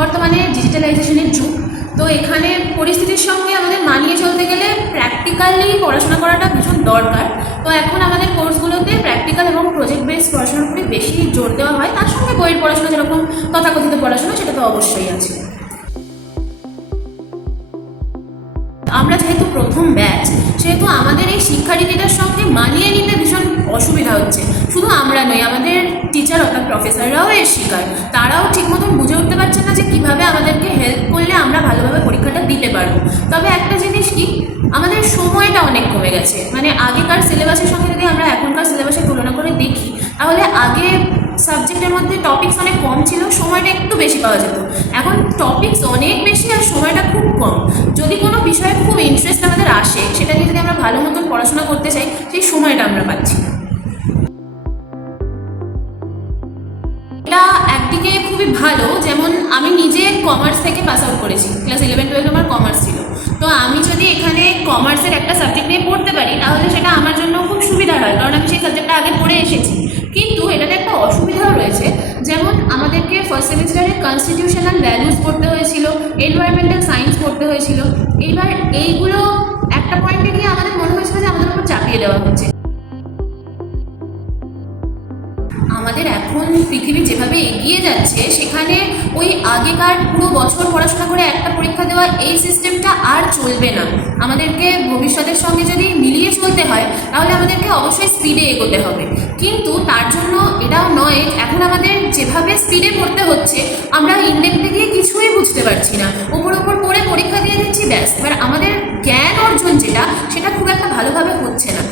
বর্তমানে ডিজিটালাইজেশনের যুগ। তো এখানে পরিস্থিতির সঙ্গে আমাদের মানিয়ে চলতে গেলে প্র্যাকটিক্যালি পড়াশোনা করাটা ভীষণ দরকার। তো এখন আমাদের কোর্সগুলোতে প্র্যাকটিক্যাল এবং প্রজেক্ট বেস পড়াশোনার উপরে বেশি জোর দেওয়া হয়। তার সঙ্গে বইয়ের পড়াশোনা যেরকম তথাকথিত পড়াশোনা সেটা তো অবশ্যই আছে। আমরা যেহেতু প্রথম ব্যাচ, সেহেতু আমাদের এই শিক্ষারীতিটার সঙ্গে মানিয়ে নিতে ভীষণ অসুবিধা হচ্ছে। শুধু আমরা নই, আমাদের টিচার অর্থাৎ প্রফেসররাও এর শিকার। তারাও ঠিক মতন বুঝে উঠতে পারছে না যে কীভাবে আমাদেরকে হেল্প করলে আমরা ভালোভাবে পরীক্ষাটা দিতে পারবো। তবে একটা জিনিস কি, আমাদের সময়টা অনেক কমে গেছে। মানে আগেকার সিলেবাসের সঙ্গে যদি আমরা এখনকার সিলেবাসের তুলনা করে দেখি, তাহলে আগে সাবজেক্টের মধ্যে টপিকস অনেক কম ছিল, সময়টা একটু বেশি পাওয়া যেত। এখন টপিকস অনেক বেশি আর সময়টা খুব কম। যদি কোনো বিষয়ে খুব ইন্টারেস্ট আমাদের আসে, সেটা নিয়ে যদি আমরা ভালো মতন পড়াশোনা করতে চাই, সেই সময়টা আমরা পাচ্ছি না। এটা একদিকে খুবই ভালো, যেমন আমি নিজে কমার্স থেকে পাস আউট করেছি, ক্লাস 11-12 আমার কমার্স ছিল। তো আমি যদি এখানে কমার্সের একটা সাবজেক্ট নিয়ে পড়তে পারি, তাহলে সেটা আমার জন্য খুব সুবিধার হয়, কারণ আমি সেই সাবজেক্টটা আগে পড়ে এসেছি। কিন্তু এটাতে একটা অসুবিধাও রয়েছে, যেমন আমাদেরকে ফার্স্ট সেমিস্টারে কনস্টিটিউশনাল ভ্যালুজ পড়তে হয়েছিল, এনভায়রনমেন্টাল সায়েন্স পড়তে হয়েছিল। এইবার এইগুলো একটা পয়েন্টে গিয়ে আমাদের মনে হয়েছিল যে আমাদের উপর চাপিয়ে দেওয়া হচ্ছে। আমাদের এখন পৃথিবী যেভাবে এগিয়ে যাচ্ছে, সেখানে ওই আগেকার পুরো বছর পড়াশোনা করে একটা পরীক্ষা দেওয়া এই সিস্টেমটা আর চলবে না। আমাদেরকে ভবিষ্যতের সঙ্গে যদি মিলিয়ে চলতে হয়, তাহলে আমাদেরকে অবশ্যই স্পিডে এগোতে হবে। কিন্তু তার জন্য এটাও নয়, এখন আমাদের যেভাবে স্পিডে পড়তে হচ্ছে, আমরা ইনডেপথে গিয়ে কিছুই বুঝতে পারছি না, ওপর পড়ে পরীক্ষা দিয়ে দিচ্ছি, ব্যাস। এবার আমাদের জ্ঞান অর্জন যেটা, সেটা খুব একটা ভালোভাবে হচ্ছে না।